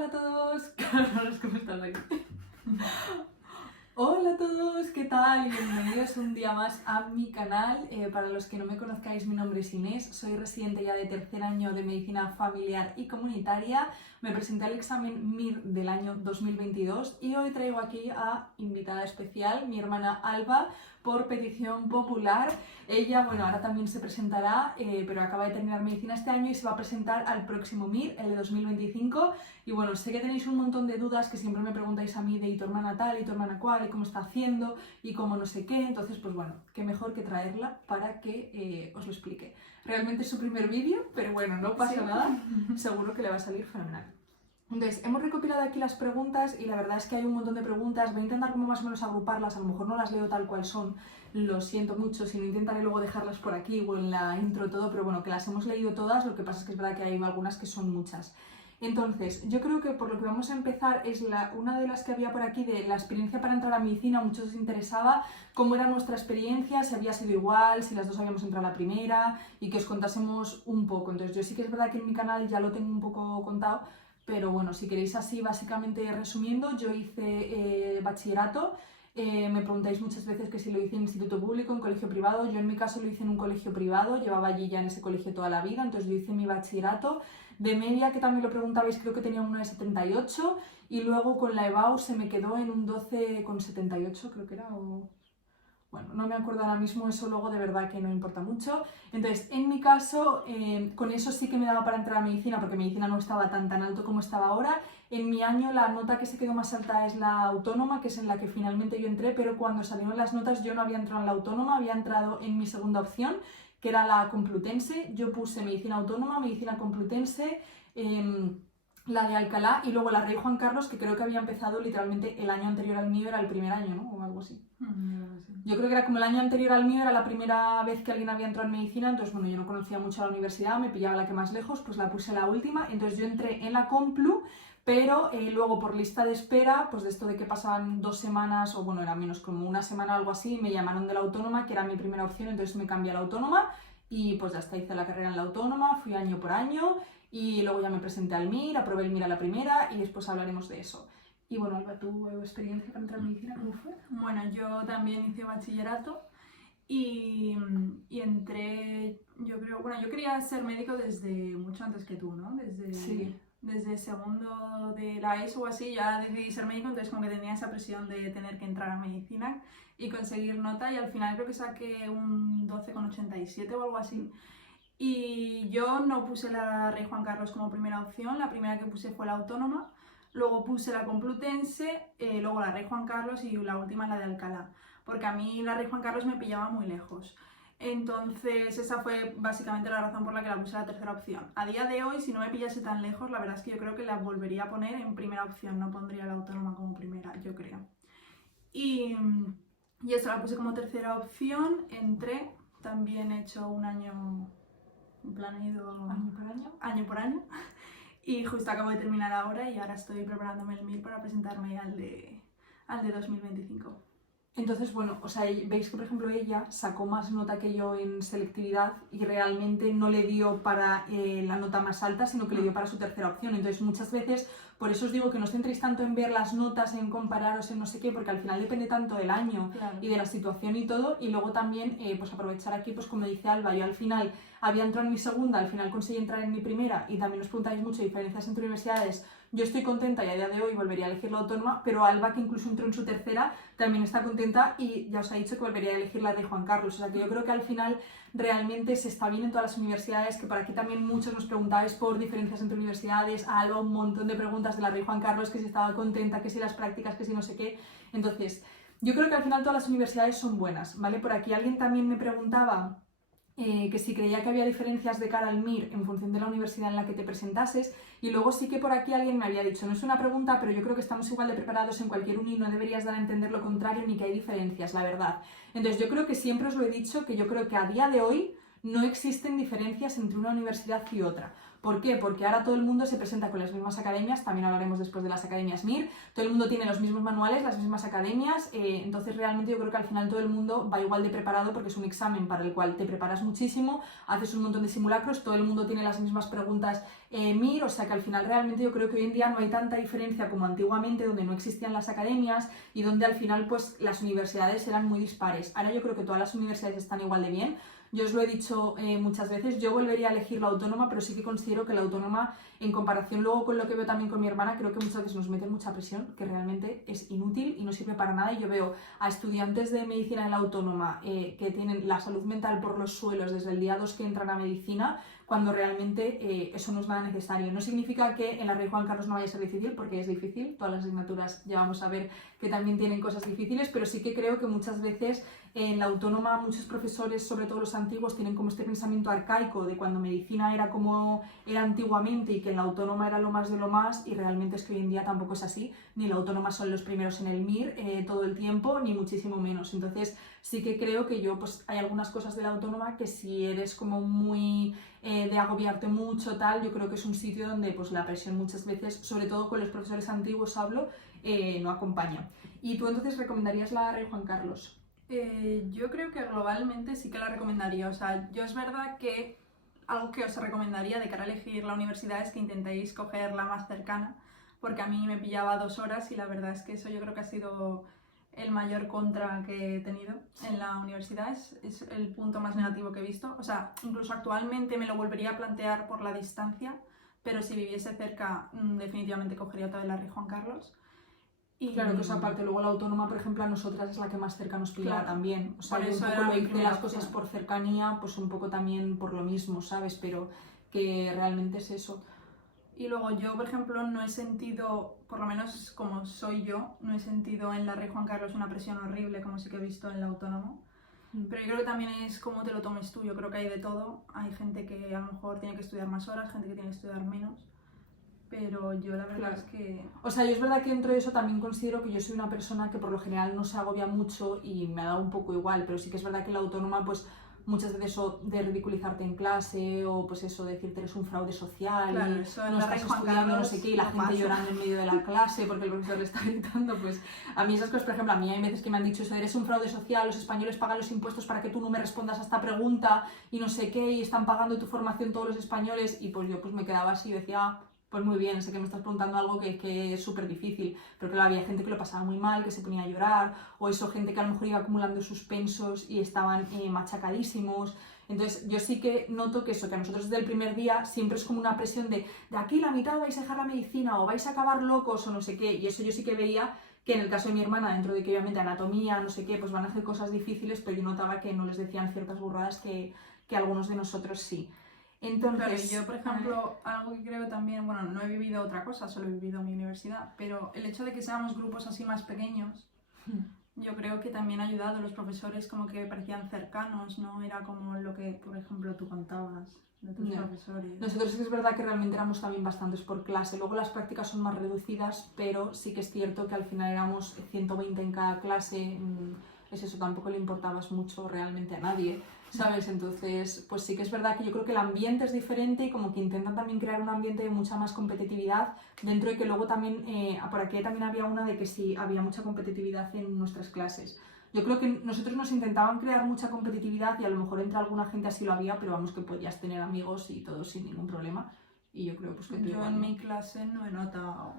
Hola a todos, ¿cómo están aquí? Hola a todos, ¿qué tal? Bienvenidos un día más a mi canal. Para los que no me conozcáis, mi nombre es Inés, soy residente ya de tercer año de Medicina Familiar y Comunitaria. Me presenté al examen MIR del año 2022 y hoy traigo aquí a invitada especial, mi hermana Alba, por petición popular. Ella, bueno, ahora también se presentará, pero acaba de terminar medicina este año y se va a presentar al próximo MIR, el de 2025. Y bueno, sé que tenéis un montón de dudas que siempre me preguntáis a mí de ¿y tu hermana tal, y tu hermana cual, y cómo está haciendo, y cómo no sé qué? Entonces, pues bueno, qué mejor que traerla para que os lo explique. Realmente es su primer vídeo, pero bueno, no pasa nada, seguro que le va a salir fenomenal. Entonces, hemos recopilado aquí las preguntas y la verdad es que hay un montón de preguntas. Voy a intentar como más o menos agruparlas, a lo mejor no las leo tal cual son, lo siento mucho, si no intentaré luego dejarlas por aquí o en la intro todo, pero bueno, que las hemos leído todas, lo que pasa es que es verdad que hay algunas que son muchas. Entonces, yo creo que por lo que vamos a empezar es una de las que había por aquí de la experiencia para entrar a medicina. A muchos os interesaba cómo era nuestra experiencia, si había sido igual, si las dos habíamos entrado a la primera y que os contásemos un poco. Entonces, yo sí que es verdad que en mi canal ya lo tengo un poco contado, pero bueno, si queréis así básicamente resumiendo, yo hice bachillerato. Me preguntáis muchas veces que si lo hice en instituto público, en colegio privado. Yo en mi caso lo hice en un colegio privado, llevaba allí ya en ese colegio toda la vida, entonces yo hice mi bachillerato. De media, que también lo preguntabais, creo que tenía un 9,78 y luego con la EBAU se me quedó en un 12,78, creo que era, o... Bueno, no me acuerdo ahora mismo, eso luego de verdad que no importa mucho. Entonces, en mi caso, con eso sí que me daba para entrar a medicina, porque medicina no estaba tan alto como estaba ahora. En mi año la nota que se quedó más alta es la autónoma, que es en la que finalmente yo entré, pero cuando salieron las notas yo no había entrado en la autónoma, había entrado en mi segunda opción, que era la Complutense. Yo puse medicina autónoma, medicina Complutense, la de Alcalá y luego la Rey Juan Carlos, que creo que había empezado literalmente el año anterior al mío, era el primer año, ¿no? O algo así. Yo creo que era como el año anterior al mío, era la primera vez que alguien había entrado en medicina, entonces bueno, yo no conocía mucho a la universidad, me pillaba la que más lejos, pues la puse la última, entonces yo entré en la Complu, pero luego por lista de espera, pues de esto de que pasaban 2 semanas, o bueno, era menos como una semana o algo así, me llamaron de la autónoma, que era mi primera opción, entonces me cambié a la autónoma y pues ya está, hice la carrera en la autónoma, fui año por año y luego ya me presenté al MIR, aprobé el MIR a la primera y después hablaremos de eso. Y bueno, Alba, ¿tu experiencia para entrar en medicina cómo fue? Bueno, yo también hice bachillerato y entré, yo creo, bueno, yo quería ser médico desde mucho antes que tú, ¿no? Desde segundo de la ESO o así, ya decidí ser médico, entonces como que tenía esa presión de tener que entrar a medicina y conseguir nota y al final creo que saqué un 12,87 o algo así. Y yo no puse la Rey Juan Carlos como primera opción, la primera que puse fue la autónoma. Luego puse la Complutense, luego la Rey Juan Carlos y la última la de Alcalá, porque a mí la Rey Juan Carlos me pillaba muy lejos. Entonces esa fue básicamente la razón por la que la puse la tercera opción. A día de hoy, si no me pillase tan lejos, la verdad es que yo creo que la volvería a poner en primera opción, no pondría la autónoma como primera, yo creo. Y eso la puse como tercera opción, entré, también he hecho un año, en plan he ido año por año. Y justo acabo de terminar ahora y ahora estoy preparándome el MIR para presentarme al de 2025. Entonces, bueno, o sea, veis que por ejemplo ella sacó más nota que yo en selectividad y realmente no le dio para la nota más alta, sino que le dio para su tercera opción. Entonces, muchas veces, por eso os digo que no os centréis tanto en ver las notas, en compararos, en no sé qué, porque al final depende tanto del año, claro, y de la situación y todo. Y luego también, pues aprovechar aquí, pues como dice Alba, yo al final había entrado en mi segunda, al final conseguí entrar en mi primera y también os preguntáis mucho diferencias entre universidades. Yo estoy contenta y a día de hoy volvería a elegir la autónoma, pero Alba, que incluso entró en su tercera, también está contenta y ya os ha dicho que volvería a elegir la de Juan Carlos. O sea que yo creo que al final realmente se está bien en todas las universidades, que por aquí también muchos nos preguntabais por diferencias entre universidades, a Alba un montón de preguntas de la Rey Juan Carlos, que si estaba contenta, que si las prácticas, que si no sé qué. Entonces, yo creo que al final todas las universidades son buenas, ¿vale? Por aquí alguien también me preguntaba que si creía que había diferencias de cara al MIR en función de la universidad en la que te presentases, y luego sí que por aquí alguien me había dicho, no es una pregunta, pero yo creo que estamos igual de preparados en cualquier uni, no deberías dar a entender lo contrario ni que hay diferencias, la verdad. Entonces yo creo que siempre os lo he dicho, que yo creo que a día de hoy no existen diferencias entre una universidad y otra. ¿Por qué? Porque ahora todo el mundo se presenta con las mismas academias, también hablaremos después de las academias MIR, todo el mundo tiene los mismos manuales, las mismas academias, entonces realmente yo creo que al final todo el mundo va igual de preparado porque es un examen para el cual te preparas muchísimo, haces un montón de simulacros, todo el mundo tiene las mismas preguntas MIR, o sea que al final realmente yo creo que hoy en día no hay tanta diferencia como antiguamente, donde no existían las academias y donde al final pues las universidades eran muy dispares. Ahora yo creo que todas las universidades están igual de bien. Yo os lo he dicho muchas veces, yo volvería a elegir la autónoma, pero sí que considero que la autónoma, en comparación luego con lo que veo también con mi hermana, creo que muchas veces nos meten mucha presión, que realmente es inútil y no sirve para nada. Y yo veo a estudiantes de medicina en la autónoma que tienen la salud mental por los suelos desde el día 2 que entran a medicina, cuando realmente eso no es nada necesario. No significa que en la Rey Juan Carlos no vaya a ser difícil, porque es difícil, todas las asignaturas ya vamos a ver que también tienen cosas difíciles, pero sí que creo que muchas veces en la autónoma muchos profesores, sobre todo los antiguos, tienen como este pensamiento arcaico de cuando medicina era como era antiguamente y que en la autónoma era lo más de lo más, y realmente es que hoy en día tampoco es así, ni la autónoma son los primeros en el MIR todo el tiempo, ni muchísimo menos. Entonces sí que creo que yo, pues hay algunas cosas de la autónoma que si eres como muy de agobiarte mucho, tal, yo creo que es un sitio donde pues la presión muchas veces, sobre todo con los profesores antiguos hablo, no acompaña. ¿Y tú entonces recomendarías la Rey Juan Carlos? Yo creo que globalmente sí que la recomendaría. O sea, yo es verdad que algo que os recomendaría de cara a elegir la universidad es que intentéis coger la más cercana, porque a mí me pillaba 2 horas y la verdad es que eso yo creo que ha sido el mayor contra que he tenido en la universidad, es el punto más negativo que he visto. O sea, incluso actualmente me lo volvería a plantear por la distancia, pero si viviese cerca definitivamente cogería otra vez la Rey Juan Carlos. Y claro, que aparte luego la autónoma, por ejemplo, a nosotras es la que más cerca nos pilla también. O sea, yo un poco lo hice las cosas por cercanía, pues un poco también por lo mismo, ¿sabes? Pero que realmente es eso. Y luego yo, por ejemplo, no he sentido, por lo menos como soy yo, no he sentido en la Rey Juan Carlos una presión horrible como sí que he visto en la autónoma. Pero yo creo que también es cómo te lo tomes tú. Yo creo que hay de todo. Hay gente que a lo mejor tiene que estudiar más horas, gente que tiene que estudiar menos. Pero yo la verdad es que... O sea, yo es verdad que dentro de eso también considero que yo soy una persona que por lo general no se agobia mucho y me ha dado un poco igual, pero sí que es verdad que la autónoma, pues muchas veces eso de ridiculizarte en clase o pues eso de decirte eres un fraude social claro, y eso no estás estudiando no sé qué y la gente llorando en medio de la clase porque el profesor le está gritando, pues a mí esas cosas, por ejemplo, a mí hay veces que me han dicho eso, eres un fraude social, los españoles pagan los impuestos para que tú no me respondas a esta pregunta y no sé qué, y están pagando tu formación todos los españoles, y pues yo pues me quedaba así y decía... Pues muy bien, sé que me estás preguntando algo que es súper difícil, pero claro, había gente que lo pasaba muy mal, que se ponía a llorar, o eso, gente que a lo mejor iba acumulando suspensos y estaban machacadísimos. Entonces yo sí que noto que eso, que a nosotros desde el primer día siempre es como una presión de aquí la mitad vais a dejar la medicina o vais a acabar locos o no sé qué, y eso yo sí que veía que en el caso de mi hermana, dentro de que obviamente anatomía, no sé qué, pues van a hacer cosas difíciles, pero yo notaba que no les decían ciertas burradas que algunos de nosotros sí. Entonces, claro, yo por ejemplo, algo que creo también, bueno, no he vivido otra cosa, solo he vivido mi universidad, pero el hecho de que seamos grupos así más pequeños, yo creo que también ha ayudado. Los profesores como que parecían cercanos, no era como lo que, por ejemplo, tú contabas de tus profesores. Nosotros es verdad que realmente éramos también bastantes por clase, luego las prácticas son más reducidas, pero sí que es cierto que al final éramos 120 en cada clase, es eso, tampoco le importabas mucho realmente a nadie, ¿sabes? Entonces, pues sí que es verdad que yo creo que el ambiente es diferente y como que intentan también crear un ambiente de mucha más competitividad, dentro de que luego también, por aquí también había una de que sí había mucha competitividad en nuestras clases. Yo creo que nosotros nos intentaban crear mucha competitividad y a lo mejor entre alguna gente así lo había, pero vamos, que podías tener amigos y todo sin ningún problema. Y yo creo pues, que yo en mi clase no he notado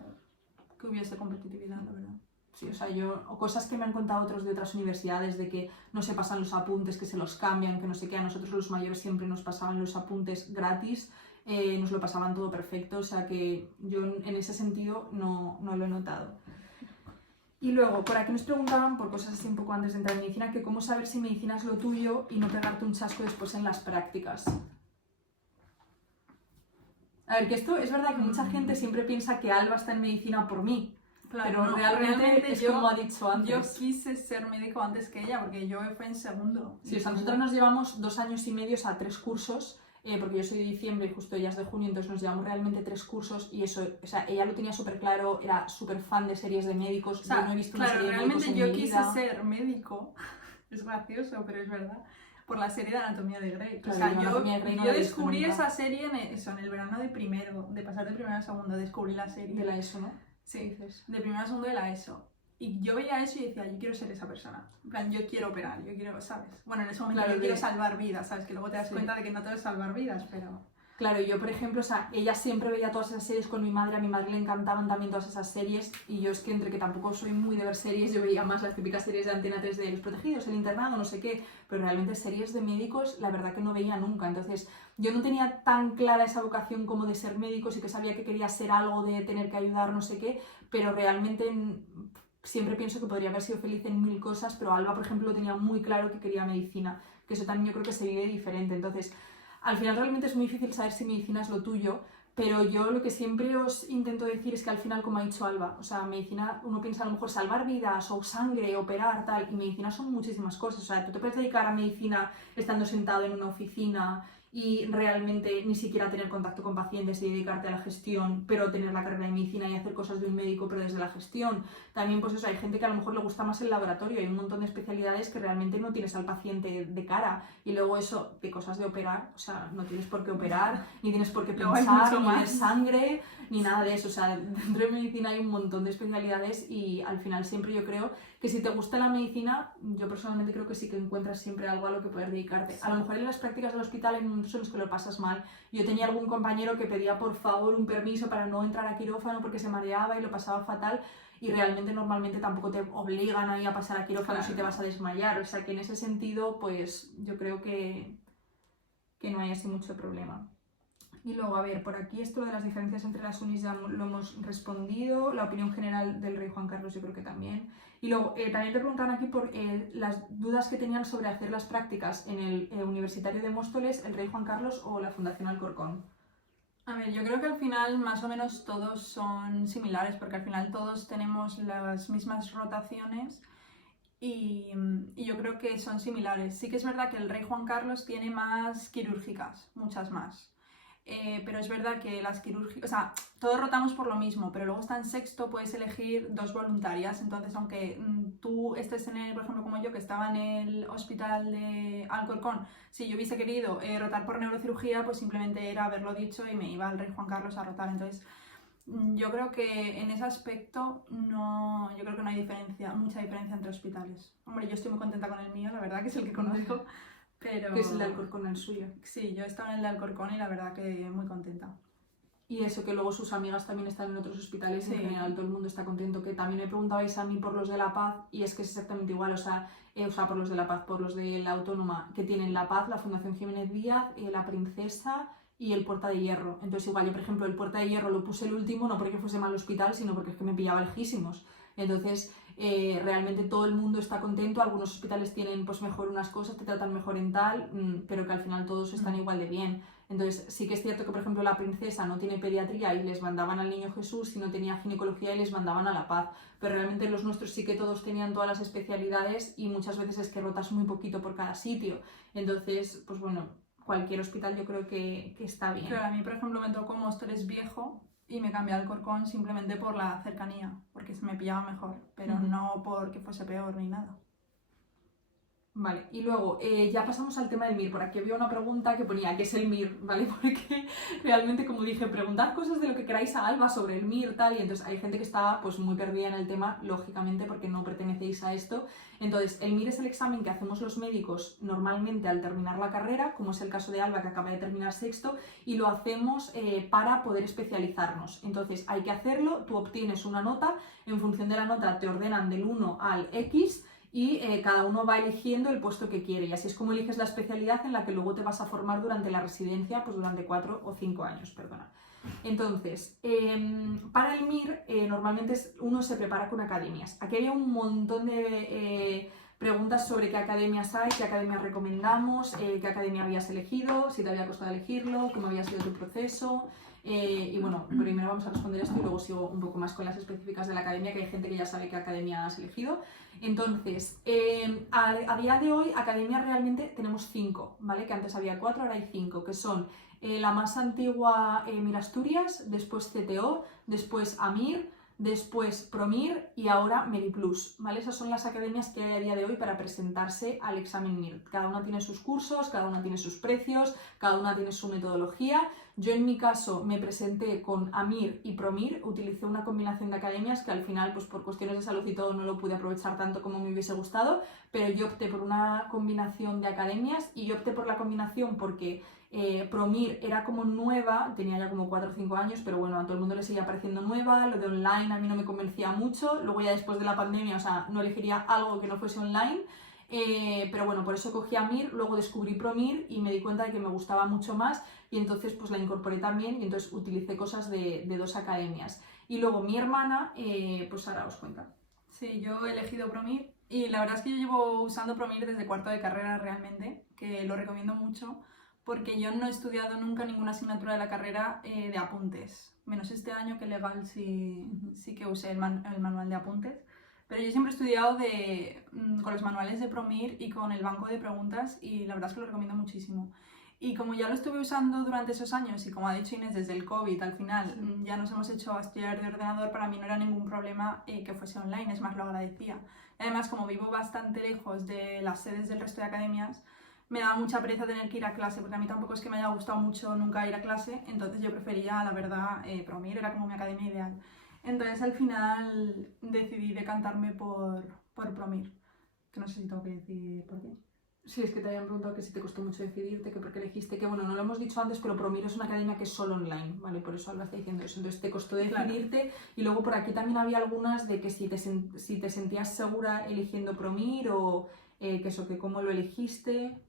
que hubiese competitividad, la verdad. Sí, o sea, o cosas que me han contado otros de otras universidades, de que no se pasan los apuntes, que se los cambian, que no sé qué, a nosotros los mayores siempre nos pasaban los apuntes gratis, nos lo pasaban todo perfecto, o sea que yo en ese sentido no lo he notado. Y luego, por aquí nos preguntaban, por cosas así un poco antes de entrar en medicina, que cómo saber si medicina es lo tuyo y no pegarte un chasco después en las prácticas. A ver, que esto es verdad que mucha gente siempre piensa que Alba está en medicina por mí. Claro, pero no, realmente es yo, como ha dicho antes. Yo quise ser médico antes que ella, porque yo fue en segundo. Sí, o sea, nosotros nos llevamos 2 años y medio, o sea, 3 cursos, porque yo soy de diciembre y justo ella es de junio, entonces nos llevamos realmente 3 cursos y eso, o sea, ella lo tenía súper claro, era súper fan de series de médicos, o sea, yo no he visto una serie de médicos en mi vida. Realmente yo quise ser médico, es gracioso, pero es verdad, por la serie de Anatomía de Grey. Claro, o sea, Anatomía de Grey no yo la he visto descubrí nunca. esa serie en el verano de primero, de pasar de primero a segundo, descubrí la serie. De la ESO, ¿no? Sí, dices. de primero a segundo de la ESO. Y yo veía eso y decía, yo quiero ser esa persona. En plan, yo quiero operar, yo quiero, ¿sabes? Bueno, en ese momento Claro, yo quiero salvar vidas, ¿sabes? Que luego te das cuenta de que no todo es salvar vidas, pero... Claro, yo por ejemplo, o sea, ella siempre veía todas esas series con mi madre, a mi madre le encantaban también todas esas series y yo es que entre que tampoco soy muy de ver series, yo veía más las típicas series de Antena 3 de Los Protegidos, El Internado, no sé qué, pero realmente series de médicos la verdad que no veía nunca, entonces yo no tenía tan clara esa vocación como de ser médico, sí que sabía que quería ser algo de tener que ayudar, no sé qué, pero realmente siempre pienso que podría haber sido feliz en mil cosas, pero Alba, por ejemplo, tenía muy claro que quería medicina, que eso también yo creo que se vive diferente, entonces... Al final realmente es muy difícil saber si medicina es lo tuyo, pero yo lo que siempre os intento decir es que al final, como ha dicho Alba, o sea, medicina, uno piensa a lo mejor salvar vidas o sangre, operar, tal, y medicina son muchísimas cosas, o sea, tú te puedes dedicar a medicina estando sentado en una oficina y realmente ni siquiera tener contacto con pacientes y dedicarte a la gestión, pero tener la carrera de medicina y hacer cosas de un médico, pero desde la gestión. También, pues eso, hay gente que a lo mejor le gusta más el laboratorio, hay un montón de especialidades que realmente no tienes al paciente de cara, y luego eso, de cosas de operar, o sea, no tienes por qué operar, ni tienes por qué pensar, ni ver sangre, ni nada de eso, o sea, dentro de medicina hay un montón de especialidades y al final siempre yo creo que si te gusta la medicina, yo personalmente creo que sí que encuentras siempre algo a lo que poder dedicarte. A lo mejor en las prácticas del hospital hay momentos en los que lo pasas mal. Yo tenía algún compañero que pedía por favor un permiso para no entrar a quirófano porque se mareaba y lo pasaba fatal y realmente normalmente tampoco te obligan ahí a pasar a quirófano si te vas a desmayar. O sea que en ese sentido, pues yo creo que no hay así mucho problema. Y luego, a ver, por aquí esto de las diferencias entre las unis ya lo hemos respondido, la opinión general del rey Juan Carlos yo creo que también. Y luego, también te preguntan aquí por las dudas que tenían sobre hacer las prácticas en el Universitario de Móstoles, el rey Juan Carlos o la Fundación Alcorcón. A ver, yo creo que al final más o menos todos son similares, porque al final todos tenemos las mismas rotaciones y yo creo que son similares. Sí que es verdad que el rey Juan Carlos tiene más quirúrgicas, muchas más. Pero es verdad que las quirúrgicas, o sea, todos rotamos por lo mismo, pero luego está en sexto, puedes elegir 2 voluntarias, entonces aunque tú estés en el, por ejemplo como yo que estaba en el hospital de Alcorcón, si yo hubiese querido rotar por neurocirugía, pues simplemente era haberlo dicho y me iba al rey Juan Carlos a rotar, entonces yo creo que en ese aspecto yo creo que no hay mucha diferencia entre hospitales. Hombre, yo estoy muy contenta con el mío, la verdad que es el que conozco. Pero... Que es el de Alcorcón, el suyo. Sí, yo he estado en el de Alcorcón y la verdad que muy contenta. Y eso, que luego sus amigas también están en otros hospitales y en general todo el mundo está contento. Que también me preguntabais a mí por los de La Paz y es que es exactamente igual, o sea, por los de La Paz, por los de la Autónoma, que tienen La Paz, la Fundación Jiménez Díaz, la Princesa y el Puerta de Hierro. Entonces igual yo, por ejemplo, el Puerta de Hierro lo puse el último, no porque fuese mal hospital, sino porque es que me pillaba lejísimos. Entonces... realmente todo el mundo está contento, algunos hospitales tienen pues mejor unas cosas, te tratan mejor en tal, pero que al final todos están igual de bien. Entonces sí que es cierto que por ejemplo la Princesa no tiene pediatría y les mandaban al Niño Jesús, y no tenía ginecología y les mandaban a La Paz, pero realmente los nuestros sí que todos tenían todas las especialidades y muchas veces es que rotas muy poquito por cada sitio. Entonces, pues bueno, cualquier hospital yo creo que está bien. Claro, a mí por ejemplo me tocó Móstoles Viejo y me cambié al Alcorcón simplemente por la cercanía, porque se me pillaba mejor, pero no porque fuese peor ni nada. Vale, y luego ya pasamos al tema del MIR. Por aquí había una pregunta que ponía ¿qué es el MIR? ¿Vale? Porque realmente, como dije, preguntad cosas de lo que queráis a Alba sobre el MIR, tal, y entonces hay gente que está pues muy perdida en el tema, lógicamente, porque no pertenecéis a esto. Entonces, el MIR es el examen que hacemos los médicos normalmente al terminar la carrera, como es el caso de Alba, que acaba de terminar sexto, y lo hacemos para poder especializarnos. Entonces, hay que hacerlo, tú obtienes una nota, en función de la nota te ordenan del 1 al X, y cada uno va eligiendo el puesto que quiere y así es como eliges la especialidad en la que luego te vas a formar durante la residencia, pues durante 4 o 5 años, perdona. Entonces, para el MIR normalmente uno se prepara con academias. Aquí había un montón de preguntas sobre qué academias hay, qué academias recomendamos, qué academia habías elegido, si te había costado elegirlo, cómo había sido tu proceso. Y bueno, primero vamos a responder esto y luego sigo un poco más con las específicas de la academia, que hay gente que ya sabe qué academia has elegido. Entonces, a día de hoy, academias realmente tenemos 5, ¿vale? Que antes había 4, ahora hay 5, que son la más antigua, MIR Asturias, después CTO, después AMIR, después Promir y ahora Mediplus, ¿vale? Esas son las academias que hay a día de hoy para presentarse al examen MIR. Cada una tiene sus cursos, cada una tiene sus precios, cada una tiene su metodología. Yo en mi caso me presenté con AMIR y Promir, utilicé una combinación de academias que al final, pues por cuestiones de salud y todo, no lo pude aprovechar tanto como me hubiese gustado, pero yo opté por una combinación de academias y yo opté por la combinación porque Promir era como nueva, tenía ya como 4 o 5 años, pero bueno, a todo el mundo le seguía pareciendo nueva, lo de online a mí no me convencía mucho, luego ya después de la pandemia, o sea, no elegiría algo que no fuese online, pero bueno, por eso cogí AMIR, luego descubrí Promir y me di cuenta de que me gustaba mucho más y entonces pues la incorporé también y entonces utilicé cosas de 2 academias. Y luego mi hermana, pues ahora os cuenta. Sí, yo he elegido Promir y la verdad es que yo llevo usando Promir desde cuarto de carrera realmente, que lo recomiendo mucho porque yo no he estudiado nunca ninguna asignatura de la carrera de apuntes, menos este año que legal sí que usé el manual de apuntes, pero yo siempre he estudiado con los manuales de Promir y con el banco de preguntas y la verdad es que lo recomiendo muchísimo. Y como ya lo estuve usando durante esos años y como ha dicho Inés, desde el COVID al final ya nos hemos hecho a estudiar de ordenador, para mí no era ningún problema que fuese online, es más, lo agradecía. Y además, como vivo bastante lejos de las sedes del resto de academias, me daba mucha pereza tener que ir a clase, porque a mí tampoco es que me haya gustado mucho nunca ir a clase, entonces yo prefería, la verdad, Promir, era como mi academia ideal. Entonces al final decidí decantarme por Promir, que no sé si tengo que decir por qué. Sí, es que te habían preguntado que si te costó mucho decidirte, que por qué elegiste, que bueno, no lo hemos dicho antes, pero Promir es una academia que es solo online, ¿vale? Por eso Alba está diciendo eso. Entonces te costó decidirte, claro. Y luego por aquí también había algunas de que si te sentías segura eligiendo Promir o que eso, que cómo lo elegiste.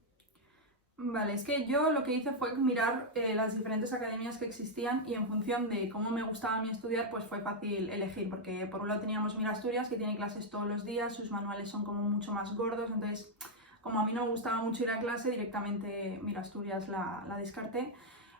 Vale, es que yo lo que hice fue mirar las diferentes academias que existían y en función de cómo me gustaba a mí estudiar, pues fue fácil elegir, porque por un lado teníamos Mir Asturias, que tiene clases todos los días, sus manuales son como mucho más gordos, entonces como a mí no me gustaba mucho ir a clase, directamente Mir Asturias la descarté.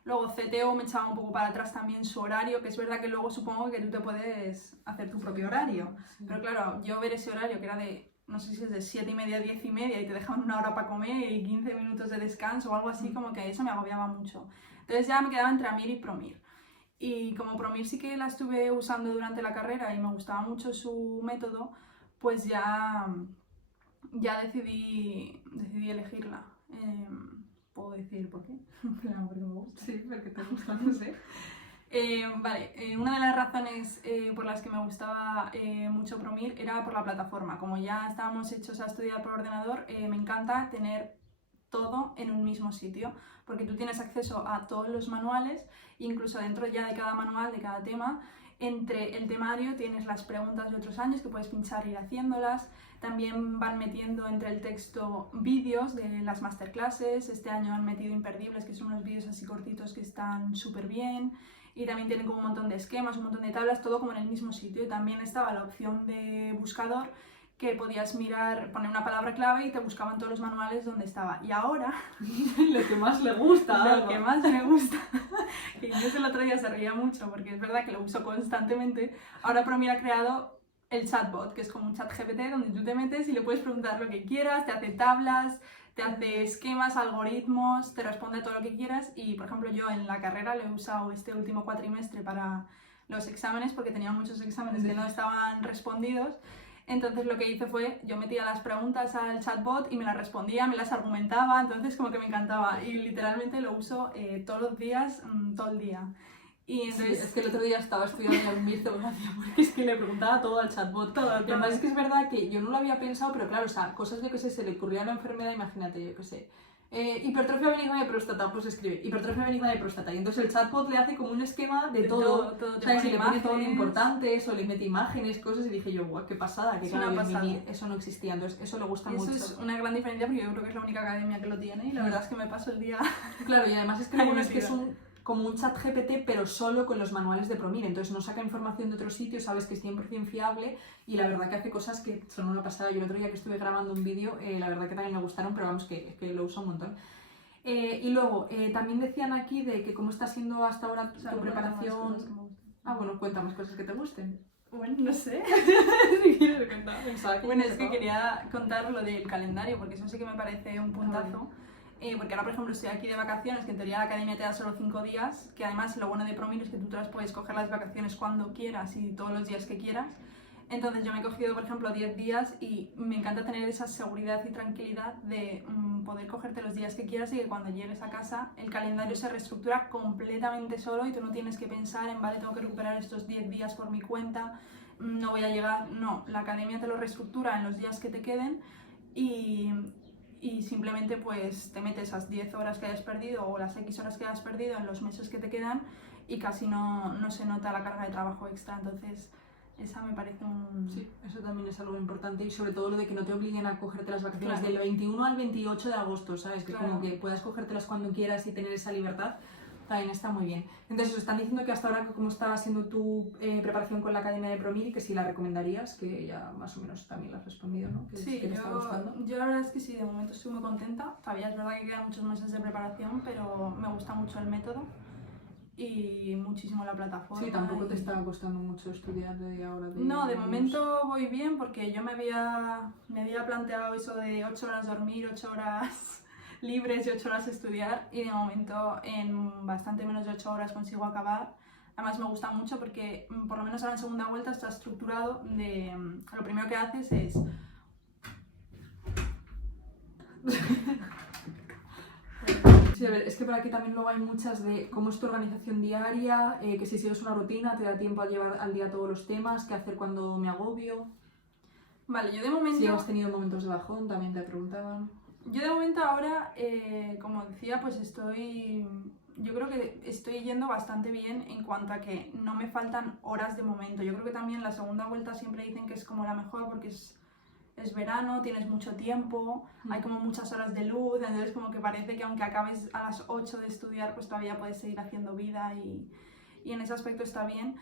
Luego CTO me echaba un poco para atrás también su horario, que es verdad que luego supongo que tú te puedes hacer tu propio horario, sí. Pero claro, yo ver ese horario que era de, no sé si es de 7:30 a 10:30 y te dejaban una hora para comer y 15 minutos de descanso o algo así, como que eso me agobiaba mucho. Entonces ya me quedaba entre AMIR y Promir. Y como Promir sí que la estuve usando durante la carrera y me gustaba mucho su método, pues ya decidí elegirla. ¿Puedo decir por qué? Claro, porque me gusta. Sí, porque te gusta, no sé. Vale, una de las razones por las que me gustaba mucho Promir era por la plataforma. Como ya estábamos hechos a estudiar por ordenador, me encanta tener todo en un mismo sitio, porque tú tienes acceso a todos los manuales, incluso dentro ya de cada manual, de cada tema. Entre el temario tienes las preguntas de otros años que puedes pinchar e ir haciéndolas. También van metiendo entre el texto vídeos de las masterclasses. Este año han metido Imperdibles, que son unos vídeos así cortitos que están súper bien. Y también tienen como un montón de esquemas, un montón de tablas, todo como en el mismo sitio. Y también estaba la opción de buscador, que podías mirar, poner una palabra clave y te buscaban todos los manuales donde estaba. Y ahora, lo que más le gusta, lo que más me gusta, que yo el otro día se reía mucho porque es verdad que lo uso constantemente, ahora Promir ha creado el chatbot, que es como un chat GPT donde tú te metes y le puedes preguntar lo que quieras, te hace tablas, te hace esquemas, algoritmos, te responde todo lo que quieras. Y por ejemplo yo en la carrera lo he usado este último cuatrimestre para los exámenes porque tenía muchos exámenes que no estaban respondidos. Entonces lo que hice fue, yo metía las preguntas al chatbot y me las respondía, me las argumentaba, entonces como que me encantaba y literalmente lo uso todos los días, todo el día. Y entonces, sí, es que el otro día estaba estudiando en mi ortografía porque es que le preguntaba todo al chatbot. Todo. Además es que es verdad que yo no lo había pensado, pero claro, o sea, cosas yo que sé, se le ocurría a la enfermedad, imagínate, yo que sé. Hipertrofia benigna de próstata, pues escribe hipertrofia benigna de próstata y entonces el chatbot le hace como un esquema de todo, o sea, si le pone todo lo importante, eso, le mete imágenes, cosas y dije yo, guau, qué pasada, que claro, eso no existía, entonces eso le gusta mucho. Eso es una gran diferencia porque yo creo que es la única academia que lo tiene y la verdad es que me paso el día. Claro, y además es que lo bueno es que es como un chat GPT, pero solo con los manuales de Promir, entonces no saca información de otro sitio, sabes que es 100% fiable y la verdad que hace cosas que son una pasada. Yo el otro día que estuve grabando un vídeo, la verdad que también me gustaron, pero vamos, que lo uso un montón. Y luego, también decían aquí de que cómo está siendo hasta ahora tu preparación. Bueno, cuenta más cosas que te gusten. Bueno, no sé. Si quieres contar. Bueno, es que quería contar lo del calendario, porque eso sí que me parece un puntazo. porque ahora por ejemplo estoy aquí de vacaciones, que en teoría la academia te da solo 5 días, que además lo bueno de Promir es que tú te las puedes coger las vacaciones cuando quieras y todos los días que quieras. Entonces yo me he cogido, por ejemplo, 10 días y me encanta tener esa seguridad y tranquilidad de poder cogerte los días que quieras y que cuando llegues a casa el calendario se reestructura completamente solo y tú no tienes que pensar en, vale, tengo que recuperar estos 10 días por mi cuenta, no voy a llegar. No, la academia te lo reestructura en los días que te queden y simplemente pues te metes esas 10 horas que hayas perdido o las X horas que hayas perdido en los meses que te quedan y casi no se nota la carga de trabajo extra. Entonces esa me parece un... Sí, eso también es algo importante y sobre todo lo de que no te obliguen a cogerte las vacaciones Claro. del 21 al 28 de agosto, ¿sabes? Que Claro. como que puedas cogértelas cuando quieras y tener esa libertad, también está muy bien. Entonces os están diciendo que hasta ahora cómo está siendo tu preparación con la Academia de Promir y que si la recomendarías, que ya más o menos también la has respondido, ¿no? Que Sí, que te está gustando. yo la verdad es que sí, de momento estoy muy contenta. Todavía es verdad que quedan muchos meses de preparación, pero me gusta mucho el método y muchísimo la plataforma. Sí, tampoco te y... está costando mucho estudiar de ahora. No, de momento voy bien porque yo me había planteado eso de 8 horas dormir, 8 horas libres y 8 horas estudiar y de momento en bastante menos de 8 horas consigo acabar. Además me gusta mucho porque por lo menos ahora en segunda vuelta está estructurado de... Lo primero que haces es... Sí, a ver, es que por aquí también luego hay muchas de cómo es tu organización diaria, que si sigues una rutina te da tiempo a llevar al día todos los temas, qué hacer cuando me agobio. Vale, yo de momento... Si has tenido momentos de bajón, también te preguntaban. Yo de momento ahora, como decía, pues yo creo que estoy yendo bastante bien en cuanto a que no me faltan horas de momento. Yo creo que también la segunda vuelta siempre dicen que es como la mejor porque es verano, tienes mucho tiempo, hay como muchas horas de luz, entonces como que parece que aunque acabes a las 8 de estudiar, pues todavía puedes seguir haciendo vida y en ese aspecto está bien.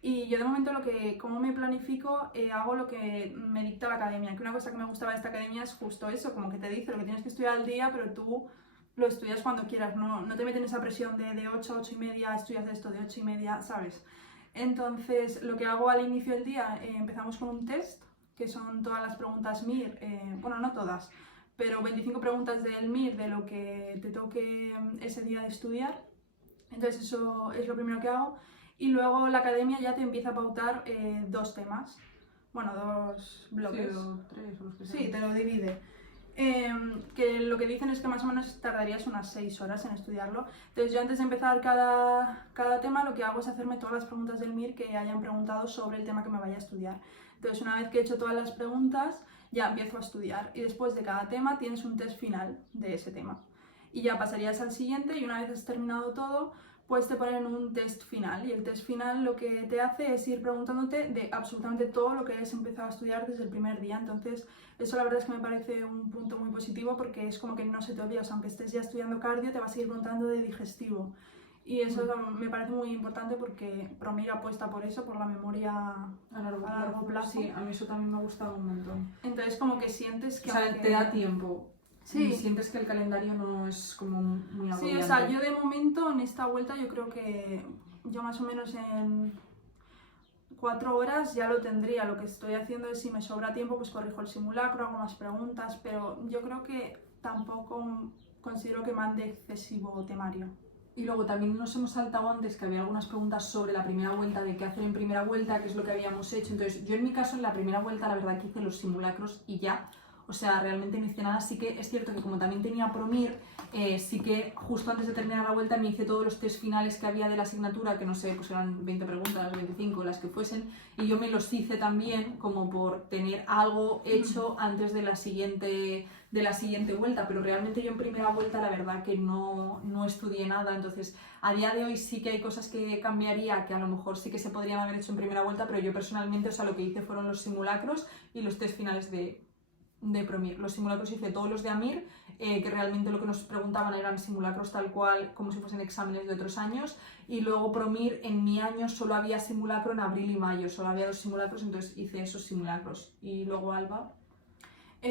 Y yo de momento como me planifico, hago lo que me dicta la academia, que una cosa que me gustaba de esta academia es justo eso, como que te dice lo que tienes que estudiar al día, pero tú lo estudias cuando quieras, no te meten esa presión de 8 a 8 y media, estudias esto, de 8 y media, ¿sabes? Entonces lo que hago al inicio del día, empezamos con un test, que son todas las preguntas MIR, bueno, no todas, pero 25 preguntas del MIR de lo que te toque ese día de estudiar. Entonces eso es lo primero que hago. Y luego la academia ya te empieza a pautar 2 temas, bueno, 2 bloques. Sí, o 3 o los que sean. Sí, te lo divide. Que lo que dicen es que más o menos tardarías unas 6 horas en estudiarlo. Entonces yo antes de empezar cada tema lo que hago es hacerme todas las preguntas del MIR que hayan preguntado sobre el tema que me vaya a estudiar. Entonces una vez que he hecho todas las preguntas ya empiezo a estudiar y después de cada tema tienes un test final de ese tema. Y ya pasarías al siguiente y una vez has terminado todo, pues te ponen un test final y el test final lo que te hace es ir preguntándote de absolutamente todo lo que has empezado a estudiar desde el primer día. Entonces eso la verdad es que me parece un punto muy positivo porque es como que no se te olvida, o sea, aunque estés ya estudiando cardio te va a seguir preguntando de digestivo y eso me parece muy importante porque Promir apuesta por eso, por la memoria a largo plazo. Sí, a mí eso también me ha gustado un montón. Entonces como que sientes que... O sea, te da tiempo. Sí. Sientes que el calendario no es como muy agobiante. Sí, o sea, yo de momento en esta vuelta yo creo que yo más o menos en 4 horas ya lo tendría. Lo que estoy haciendo es si me sobra tiempo pues corrijo el simulacro, hago más preguntas, pero yo creo que tampoco considero que mande excesivo temario. Y luego también nos hemos saltado antes que había algunas preguntas sobre la primera vuelta, de qué hacer en primera vuelta, qué es lo que habíamos hecho. Entonces yo en mi caso en la primera vuelta la verdad que hice los simulacros y ya. O sea, realmente no hice nada. Sí que es cierto que como también tenía Promir, sí que justo antes de terminar la vuelta me hice todos los test finales que había de la asignatura, que no sé, pues eran 20 preguntas, 25, las que fuesen, y yo me los hice también como por tener algo hecho antes de la siguiente vuelta, pero realmente yo en primera vuelta la verdad que no estudié nada, entonces a día de hoy sí que hay cosas que cambiaría, que a lo mejor sí que se podrían haber hecho en primera vuelta, pero yo personalmente, o sea, lo que hice fueron los simulacros y los test finales de Promir. Los simulacros hice todos los de AMIR, que realmente lo que nos preguntaban eran simulacros tal cual como si fuesen exámenes de otros años, y luego Promir en mi año solo había simulacro en abril y mayo, solo había 2 simulacros, entonces hice esos simulacros. Y luego Alba...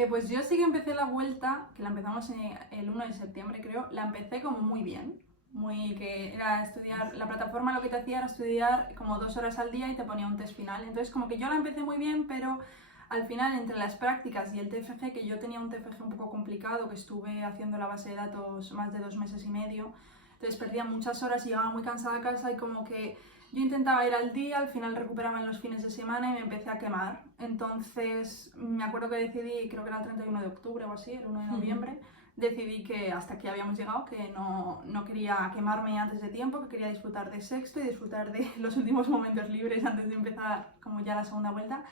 Pues yo sí que empecé la vuelta, que la empezamos el 1 de septiembre creo, la empecé como muy bien, que era estudiar, la plataforma lo que te hacía era estudiar como 2 horas al día y te ponía un test final, entonces como que yo la empecé muy bien, pero al final entre las prácticas y el TFG, que yo tenía un TFG un poco complicado, que estuve haciendo la base de datos más de 2 meses y medio, entonces perdía muchas horas y llegaba muy cansada a casa y como que yo intentaba ir al día, al final recuperaba en los fines de semana y me empecé a quemar. Entonces me acuerdo que decidí, creo que era el 31 de octubre o así, el 1 de noviembre, decidí que hasta aquí habíamos llegado, que no quería quemarme antes de tiempo, que quería disfrutar de sexto y disfrutar de los últimos momentos libres antes de empezar como ya la segunda vuelta.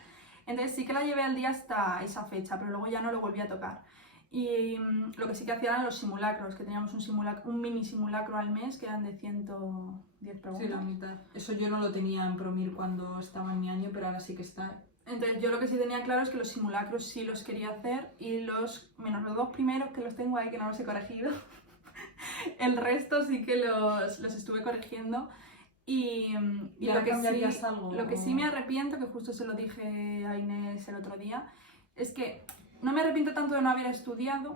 Entonces sí que la llevé al día hasta esa fecha, pero luego ya no lo volví a tocar. Y lo que sí que hacía eran los simulacros, que teníamos un mini simulacro al mes que eran de 110 preguntas. Sí, la mitad. Eso yo no lo tenía en Promir cuando estaba en mi año, pero ahora sí que está. Entonces yo lo que sí tenía claro es que los simulacros sí los quería hacer y menos los 2 primeros que los tengo ahí que no los he corregido, el resto sí que los estuve corrigiendo. Y lo que sí me arrepiento, que justo se lo dije a Inés el otro día, es que no me arrepiento tanto de no haber estudiado,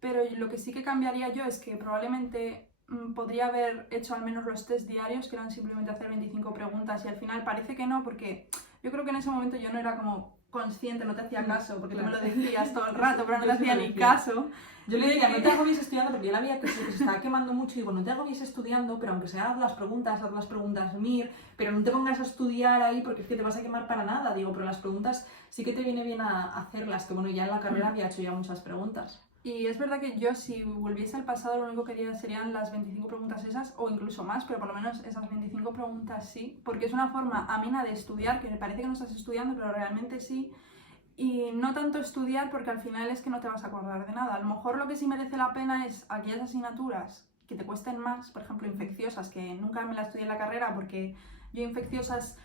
pero lo que sí que cambiaría yo es que probablemente podría haber hecho al menos los test diarios, que eran simplemente hacer 25 preguntas, y al final parece que no, porque yo creo que en ese momento yo no era como consciente, no te hacía caso, porque tú me lo decías todo el rato, pero no te hacía ni caso. Yo le decía, no te agobies estudiando, porque yo la veía que se estaba quemando mucho y digo, no te agobies estudiando, pero aunque sea haz las preguntas, Mir, pero no te pongas a estudiar ahí porque es que te vas a quemar para nada. Digo, pero las preguntas sí que te viene bien a hacerlas, que bueno, ya en la carrera había hecho ya muchas preguntas. Y es verdad que yo, si volviese al pasado, lo único que quería serían las 25 preguntas esas, o incluso más, pero por lo menos esas 25 preguntas sí, porque es una forma amena de estudiar, que me parece que no estás estudiando, pero realmente sí, y no tanto estudiar porque al final es que no te vas a acordar de nada. A lo mejor lo que sí merece la pena es aquellas asignaturas que te cuesten más, por ejemplo, infecciosas, que nunca me las estudié en la carrera porque yo infecciosas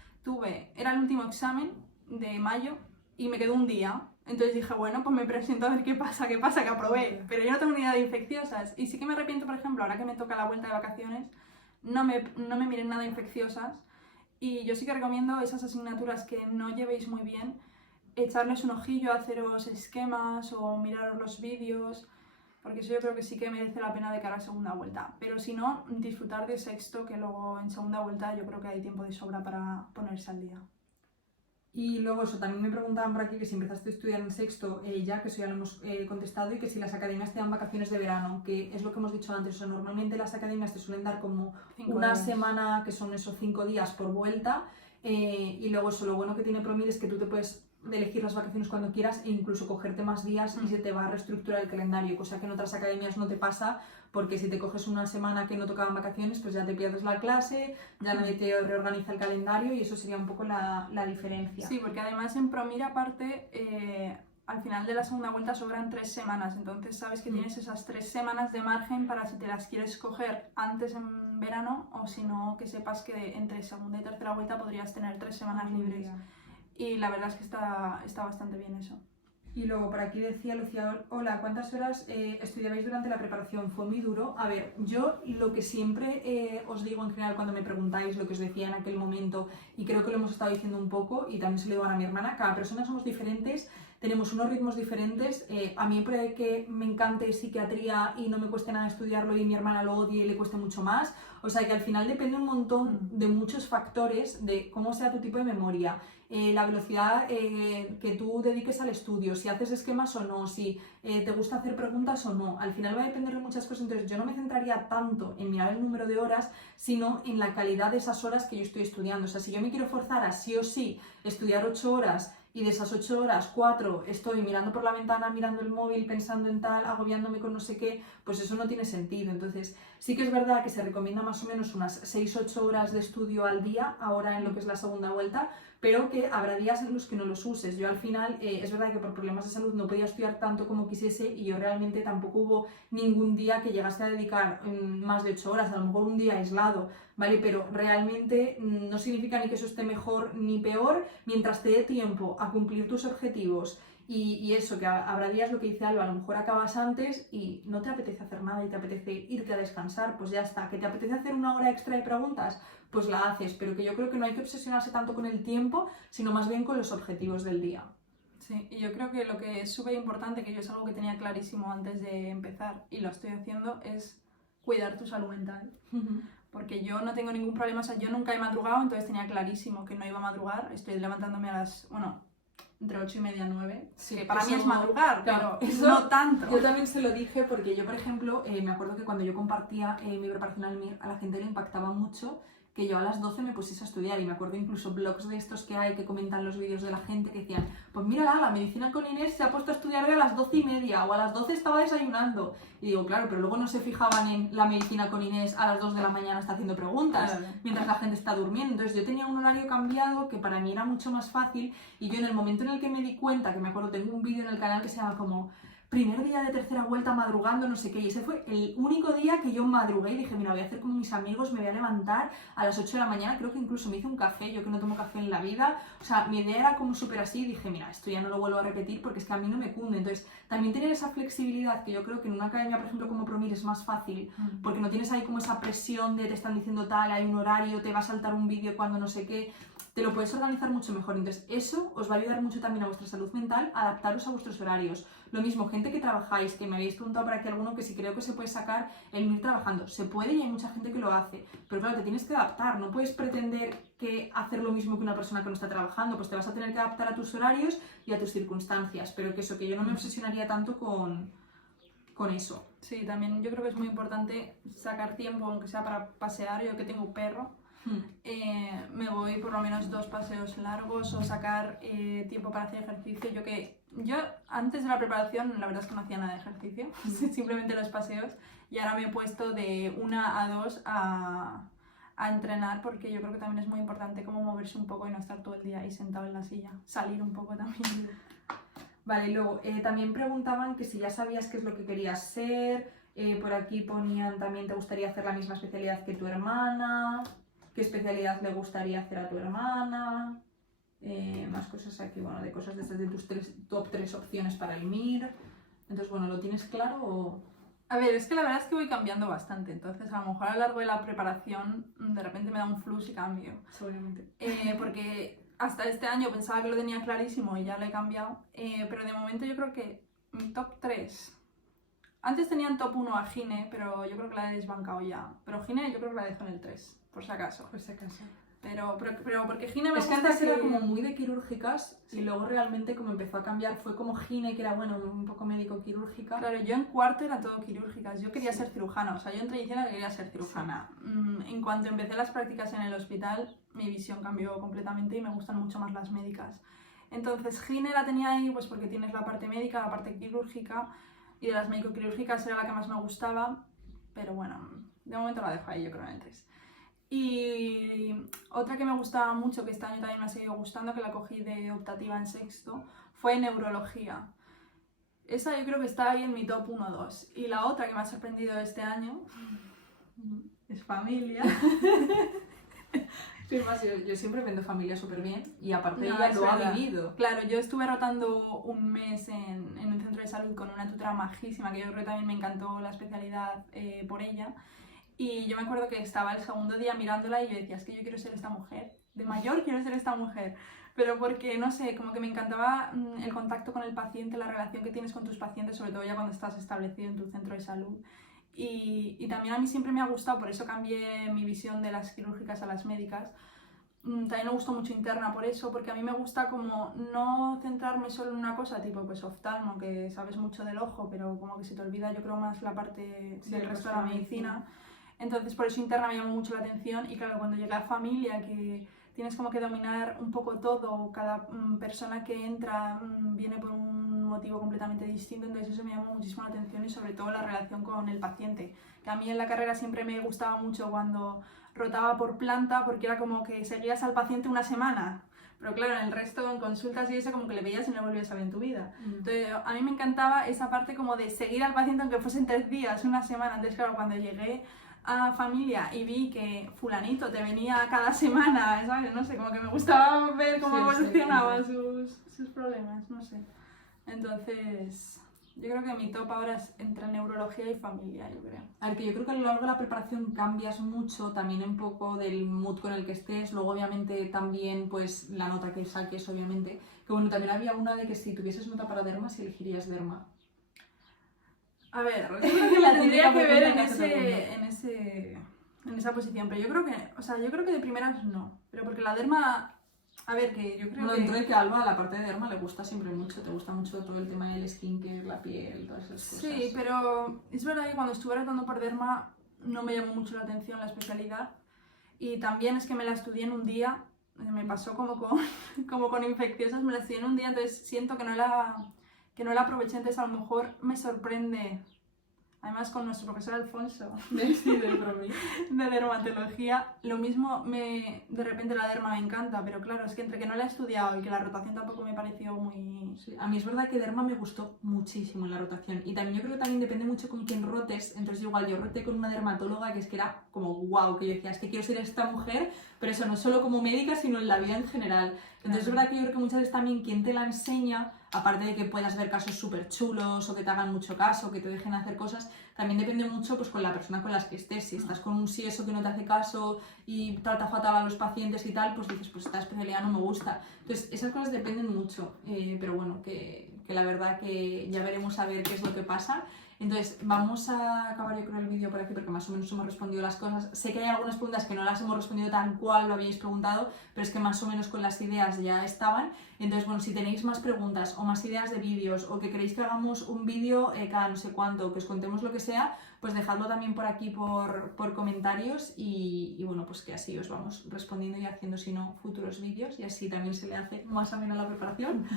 era el último examen de mayo y me quedó un día. Entonces dije, bueno, pues me presento a ver qué pasa, que aprobé. Pero yo no tengo ni idea de infecciosas. Y sí que me arrepiento, por ejemplo, ahora que me toca la vuelta de vacaciones, no me miren nada infecciosas. Y yo sí que recomiendo esas asignaturas que no llevéis muy bien, echarles un ojillo, haceros esquemas o miraros los vídeos, porque eso yo creo que sí que merece la pena de cara a segunda vuelta. Pero si no, disfrutar de sexto, que luego en segunda vuelta yo creo que hay tiempo de sobra para ponerse al día. Y luego eso, también me preguntaban por aquí que si empezaste a estudiar en sexto, ya, que eso ya lo hemos contestado, y que si las academias te dan vacaciones de verano, que es lo que hemos dicho antes. O sea, normalmente las academias te suelen dar como 5 una días. semana, que son esos 5 días por vuelta, y luego eso, lo bueno que tiene Promir es que tú te puedes elegir las vacaciones cuando quieras e incluso cogerte más días y se te va a reestructurar el calendario, cosa que en otras academias no te pasa, porque si te coges una semana que no tocaban vacaciones, pues ya te pierdes la clase, ya nadie te reorganiza el calendario y eso sería un poco la diferencia. Sí, porque además en Promir aparte, al final de la segunda vuelta sobran 3 semanas, entonces sabes que tienes esas 3 semanas de margen para si te las quieres coger antes en verano, o si no, que sepas que entre segunda y tercera vuelta podrías tener 3 semanas libres. Y la verdad es que está bastante bien eso. Y luego por aquí decía Lucía, hola, ¿cuántas horas estudiabais durante la preparación? Fue muy duro. A ver, yo lo que siempre os digo en general cuando me preguntáis, lo que os decía en aquel momento, y creo que lo hemos estado diciendo un poco, y también se lo digo a mi hermana, cada persona somos diferentes, tenemos unos ritmos diferentes. A mí puede que me encante psiquiatría y no me cueste nada estudiarlo y mi hermana lo odie y le cueste mucho más. O sea que al final depende un montón de muchos factores de cómo sea tu tipo de memoria. La velocidad que tú dediques al estudio, si haces esquemas o no, si te gusta hacer preguntas o no. Al final va a depender de muchas cosas, entonces yo no me centraría tanto en mirar el número de horas, sino en la calidad de esas horas que yo estoy estudiando. O sea, si yo me quiero forzar a sí o sí estudiar 8 horas y de esas 8 horas, 4 estoy mirando por la ventana, mirando el móvil, pensando en tal, agobiándome con no sé qué, pues eso no tiene sentido. Entonces sí que es verdad que se recomienda más o menos unas 6-8 horas de estudio al día, ahora en lo que es la segunda vuelta, pero que habrá días en los que no los uses. Yo al final, es verdad que por problemas de salud no podía estudiar tanto como quisiese y yo realmente tampoco hubo ningún día que llegase a dedicar más de 8 horas, a lo mejor un día aislado, ¿vale? Pero realmente no significa ni que eso esté mejor ni peor, mientras te dé tiempo a cumplir tus objetivos. Y eso, que habrá días, lo que dice Alba, a lo mejor acabas antes y no te apetece hacer nada y te apetece irte a descansar, pues ya está. ¿Que te apetece hacer una hora extra de preguntas? Pues la haces, pero que yo creo que no hay que obsesionarse tanto con el tiempo, sino más bien con los objetivos del día. Sí, y yo creo que lo que es súper importante, que yo es algo que tenía clarísimo antes de empezar y lo estoy haciendo, es cuidar tu salud mental. Porque yo no tengo ningún problema, o sea, yo nunca he madrugado, entonces tenía clarísimo que no iba a madrugar. Estoy levantándome a las... Bueno, entre 8 y media, 9. Sí, que para eso, mí es madrugar, claro, pero eso no tanto. Yo también se lo dije porque yo, por ejemplo, me acuerdo que cuando yo compartía mi preparación al MIR, a la gente le impactaba mucho que yo a las 12 me pusiese a estudiar, y me acuerdo incluso blogs de estos que hay que comentan los vídeos de la gente que decían, pues mira, la medicina con Inés se ha puesto a estudiar a las 12:30 o a las 12 estaba desayunando. Y digo, claro, pero luego no se fijaban en la medicina con Inés a las 2 de la mañana está haciendo preguntas, Claro. mientras la gente está durmiendo. Entonces yo tenía un horario cambiado que para mí era mucho más fácil, y yo en el momento en el que me di cuenta, que me acuerdo, tengo un vídeo en el canal que se llama como primer día de tercera vuelta madrugando, no sé qué, y ese fue el único día que yo madrugué y dije, mira, voy a hacer como mis amigos, me voy a levantar a las 8 de la mañana, creo que incluso me hice un café, yo que no tomo café en la vida, o sea, mi idea era como súper así, y dije, mira, esto ya no lo vuelvo a repetir porque es que a mí no me cunde. Entonces, también tener esa flexibilidad, que yo creo que en una academia, por ejemplo, como ProMIR es más fácil, porque no tienes ahí como esa presión de te están diciendo tal, hay un horario, te va a saltar un vídeo cuando no sé qué, te lo puedes organizar mucho mejor. Entonces, eso os va a ayudar mucho también a vuestra salud mental, a adaptaros a vuestros horarios. Lo mismo, gente que trabajáis, que me habéis preguntado por aquí alguno que si creo que se puede sacar el MIR trabajando. Se puede y hay mucha gente que lo hace, pero claro, te tienes que adaptar, no puedes pretender que hacer lo mismo que una persona que no está trabajando, pues te vas a tener que adaptar a tus horarios y a tus circunstancias, pero que eso, que yo no me obsesionaría tanto con eso. Sí, también yo creo que es muy importante sacar tiempo, aunque sea para pasear. Yo que tengo perro, me voy por lo menos 2 paseos largos, o sacar tiempo para hacer ejercicio. Yo antes de la preparación la verdad es que no hacía nada de ejercicio, simplemente los paseos, y ahora me he puesto de 1 a 2 a entrenar, porque yo creo que también es muy importante como moverse un poco y no estar todo el día ahí sentado en la silla, salir un poco también. Vale, y luego también preguntaban que si ya sabías qué es lo que querías ser, por aquí ponían también te gustaría hacer la misma especialidad que tu hermana, qué especialidad le gustaría hacer a tu hermana, más cosas aquí, bueno, de cosas de estas de tus top 3 opciones para el MIR. Entonces, bueno, ¿lo tienes claro o...? A ver, es que la verdad es que voy cambiando bastante, entonces a lo mejor a lo largo de la preparación de repente me da un flux y cambio. Seguramente. Porque hasta este año pensaba que lo tenía clarísimo y ya lo he cambiado, pero de momento yo creo que mi top 3... Antes tenía en top 1 a Gine, pero yo creo que la he desbancado ya. Pero Gine yo creo que la dejo en el 3, por si acaso. Por si acaso. Pero porque Gine me Es que gusta antes era como muy de quirúrgicas, y luego realmente como empezó a cambiar fue como Gine, que era bueno, un poco médico quirúrgica. Claro, yo en cuarto era todo quirúrgicas. Yo quería ser cirujana, o sea, yo entré diciendo que quería ser cirujana. En cuanto empecé las prácticas en el hospital, mi visión cambió completamente y me gustan mucho más las médicas. Entonces Gine la tenía ahí pues porque tienes la parte médica, la parte quirúrgica, y de las médico-quirúrgicas era la que más me gustaba, pero bueno, de momento la dejo ahí, yo creo, en el 3. Y otra que me gustaba mucho, que este año también me ha seguido gustando, que la cogí de optativa en sexto, fue neurología. Esa yo creo que está ahí en mi top 1 o 2. Y la otra que me ha sorprendido este año es familia. Sí, más, yo siempre vendo familia súper bien, y aparte No, ella es lo ha verdad. vivido. Claro, yo estuve rotando un mes en un centro de salud con una tutora majísima, que yo creo que también me encantó la especialidad por ella. Y yo me acuerdo que estaba el segundo día mirándola y yo decía, es que yo quiero ser esta mujer. De mayor quiero ser esta mujer. Pero porque, no sé, como que me encantaba el contacto con el paciente, la relación que tienes con tus pacientes, sobre todo ya cuando estás establecido en tu centro de salud. Y también a mí siempre me ha gustado, por eso cambié mi visión de las quirúrgicas a las médicas. También me gustó mucho interna por eso, porque a mí me gusta como no centrarme solo en una cosa, tipo pues oftalmo, que sabes mucho del ojo, pero como que se te olvida yo creo más la parte del resto de la medicina. Entonces por eso interna me llamó mucho la atención, y claro, cuando llegué a familia, que tienes como que dominar un poco todo, cada persona que entra viene por un motivo completamente distinto, entonces eso me llamó muchísimo la atención, y sobre todo la relación con el paciente, que a mí en la carrera siempre me gustaba mucho cuando rotaba por planta, porque era como que seguías al paciente una semana, pero claro, en el resto, en consultas y eso, como que le veías y no le volvías a ver en tu vida. Entonces a mí me encantaba esa parte como de seguir al paciente aunque fuesen 3 días, una semana. Entonces claro, cuando llegué a familia y vi que fulanito te venía cada semana, ¿sabes? No sé, como que me gustaba ver cómo evolucionaban sus problemas, no sé. Entonces yo creo que mi top ahora es entre neurología y familia, yo creo. A ver, que yo creo que a lo largo de la preparación cambias mucho, también un poco del mood con el que estés, luego obviamente también pues la nota que saques, obviamente, que bueno, también había una de que si tuvieses nota para derma, si elegirías derma. A ver, yo creo que la tendría que ver en esa posición, pero yo creo que, o sea, yo creo que de primeras no, pero porque la derma A ver, que yo creo Bueno, que... dentro de que a Alba la parte de derma le gusta siempre mucho, te gusta mucho todo el tema del skincare, la piel, todas esas cosas. Sí, pero es verdad que cuando estuve tratando por derma no me llamó mucho la atención la especialidad y también es que me la estudié en un día, me pasó como con, como con infecciosas, me la estudié en un día, entonces siento que no la aproveché, entonces a lo mejor me sorprende. Además, con nuestro profesor Alfonso Sí, del promi. de dermatología, lo mismo de repente la derma me encanta, pero claro, es que entre que no la he estudiado y que la rotación tampoco me pareció muy... Sí, a mí es verdad que derma me gustó muchísimo en la rotación y también yo creo que también depende mucho con quién rotes, entonces igual yo roté con una dermatóloga que es que era como wow, que yo decía, es que quiero ser esta mujer, pero eso no solo como médica, sino en la vida en general. Entonces es verdad que yo creo que muchas veces también quien te la enseña, aparte de que puedas ver casos súper chulos o que te hagan mucho caso, que te dejen hacer cosas, también depende mucho pues con la persona con la que estés. Si estás con un sieso que no te hace caso y trata fatal a los pacientes y tal, pues dices, pues esta especialidad no me gusta. Entonces esas cosas dependen mucho, pero bueno, que la verdad que ya veremos a ver qué es lo que pasa. Entonces vamos a acabar yo creo el vídeo por aquí porque más o menos hemos respondido las cosas. Sé que hay algunas preguntas que no las hemos respondido tal cual lo habéis preguntado, pero es que más o menos con las ideas ya estaban. Entonces, bueno, si tenéis más preguntas o más ideas de vídeos o que queréis que hagamos un vídeo cada no sé cuánto, que os contemos lo que sea, pues dejadlo también por aquí por comentarios y bueno, pues que así os vamos respondiendo y haciendo, si no, futuros vídeos y así también se le hace más amena la preparación.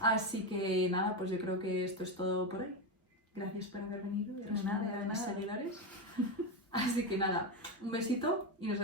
Así que nada, pues yo creo que esto es todo por hoy. Gracias por haber venido y responder a mis seguidores. Así que nada, un besito y nos vemos.